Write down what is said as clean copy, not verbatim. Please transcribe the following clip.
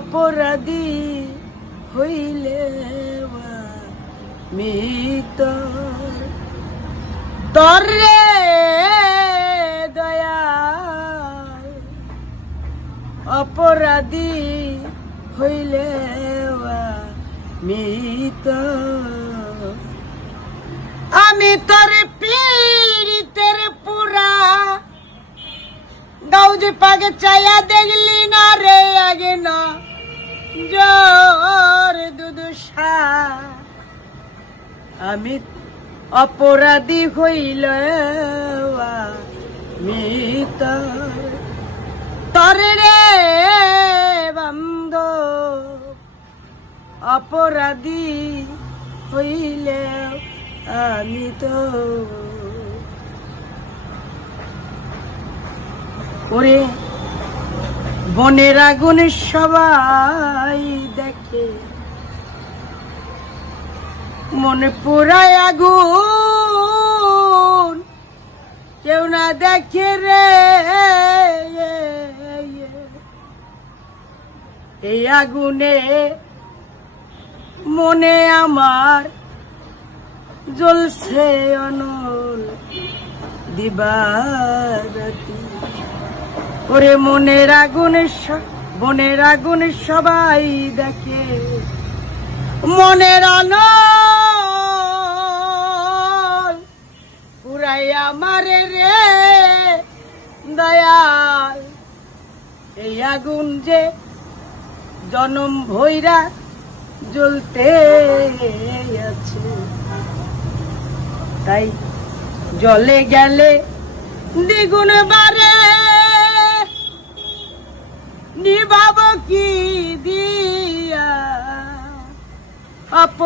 অপরাধী হইলে মিত তরে দয়াল অপরাধী হইলে মিত আমি তোর পীড়িতের পুরা গাউজি পাগে চাইয়া দেখলি না রে আগে না জোর দুদুষা আমি অপরাধী হইল মিত তরে রে বন্ধ অপরাধী হইলে আমি তো ওরে বনের আগুন সবাই দেখে মনে পোড়ায় আগুন কেউ না দেখে রে এই আগুনে মনে আমার জ্বলছে অনল দিবারাতি ওরে বনের আগুন সবাই দেখে মনের অনল পুরাই আমার রে দয়াল এই আগুন যে জনম ভৈরা জ্বলতে আছে তাই জলে গেলে দ্বিগুণ বারে নিভাব কি দিয়া